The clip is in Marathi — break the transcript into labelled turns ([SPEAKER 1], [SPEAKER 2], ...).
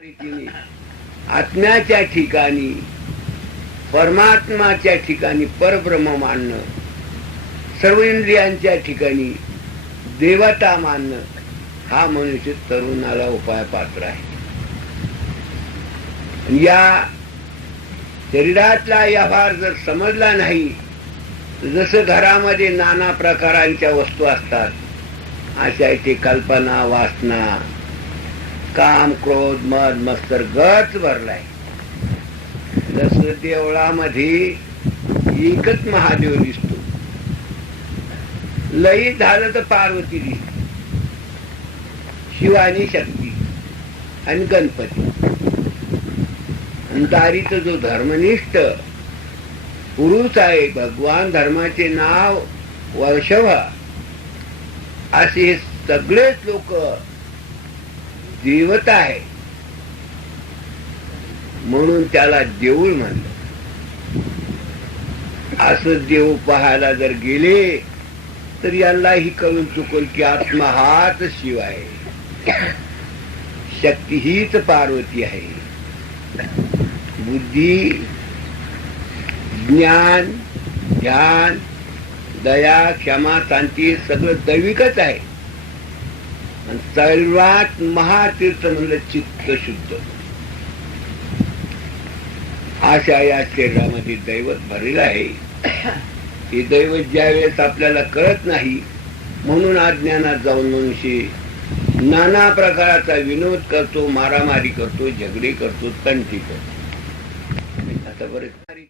[SPEAKER 1] रीतीने आत्म्याच्या ठिकाणी परमात्माच्या ठिकाणी परब्रह्म मानणं सर्व इंद्रियांच्या ठिकाणी देवता मानणं हा मनुष्य तरुणाला उपाय पात्र आहे. या शरीरातला व्यवहार जर समजला नाही जसं घरामध्ये नाना प्रकारांच्या वस्तू असतात अशा इथे कल्पना वासना काम क्रोध मद मस्तर गच भरलाय. जस देवळामध्ये एकच महादेव दिसतो. लई झालं तर पार्वती दिसते. शिवानी शक्ती आणि गणपती. आणि दारीचा जो धर्मनिष्ठ पुरुष आहे भगवान धर्माचे नाव वर्षवा असे हे सगळेच लोक देवता आहे. म्हणून त्याला देऊळ म्हणलं असं देव पाहायला जर गेले तर यालाही कळून चुकल की आत्मा हाच शिव आहे शक्ती हीच पार्वती आहे. बुद्धी ज्ञान ध्यान दया क्षमा शांती सगळं दैविकच आहे. आणि सर्वात महातीर्थ म्हणजे चित्त शुद्ध. अशा या शरीरामध्ये दैवत भरलेलं आहे. हे दैवत ज्या वेळेस आपल्याला कळत नाही म्हणून अज्ञानात जाऊन मनुष्य नाना प्रकाराचा विनोद करतो मारामारी करतो झगडे करतो तंटी करतो. आता बरेच